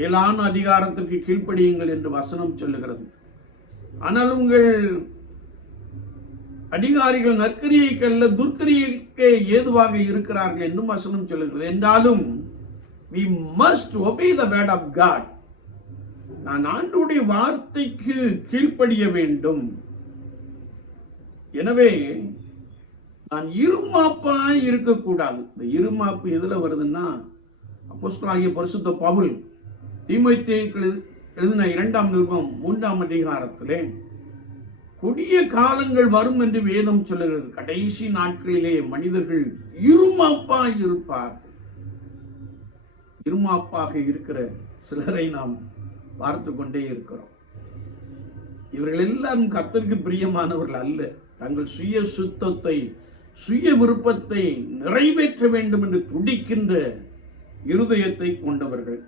மேலான அதிகாரத்திற்கு கீழ்ப்படியுங்கள் என்று வசனம் சொல்லுகிறது. ஆனால் உங்கள் அதிகாரிகள் நற்கிரியைக்கு அல்ல துர்க்கிரியைக்கே ஏதுவாக இருக்கிறார்கள் என்றும் வசனம் சொல்லுகிறது. என்றாலும் we must obey the word of God. நான் ஆண்டவருடைய வார்த்தைக்கு கீழ்ப்படிய வேண்டும். எனவே நான் இருமாப்பாய் இருக்கக்கூடாது. இந்த இருமாப்பு எதுல வருதுன்னா, அப்போஸ்தலனாகிய பரிசுத்த பவுல் தீமோத்தேயுவுக்கு எழுதின 2ஆம் நிருபம் 3ஆம் அதிகாரத்திலே கொடிய காலங்கள் வரும் என்று வேதம் சொல்லுகிறது. கடைசி நாட்களிலே மனிதர்கள் இருமாப்பாய் இருப்பார்கள். இருமாப்பாக இருக்கிற சிலரை நாம் பார்த்து கொண்டே இருக்கிறோம். இவர்கள் எல்லாரும் கர்த்தருக்கு பிரியமானவர்கள் அல்ல. தங்கள் சுய சுத்தத்தை, சுய விருப்பத்தை நிறைவேற்ற வேண்டும் என்று துடிக்கின்ற இருதயத்தை கொண்டவர்கள்.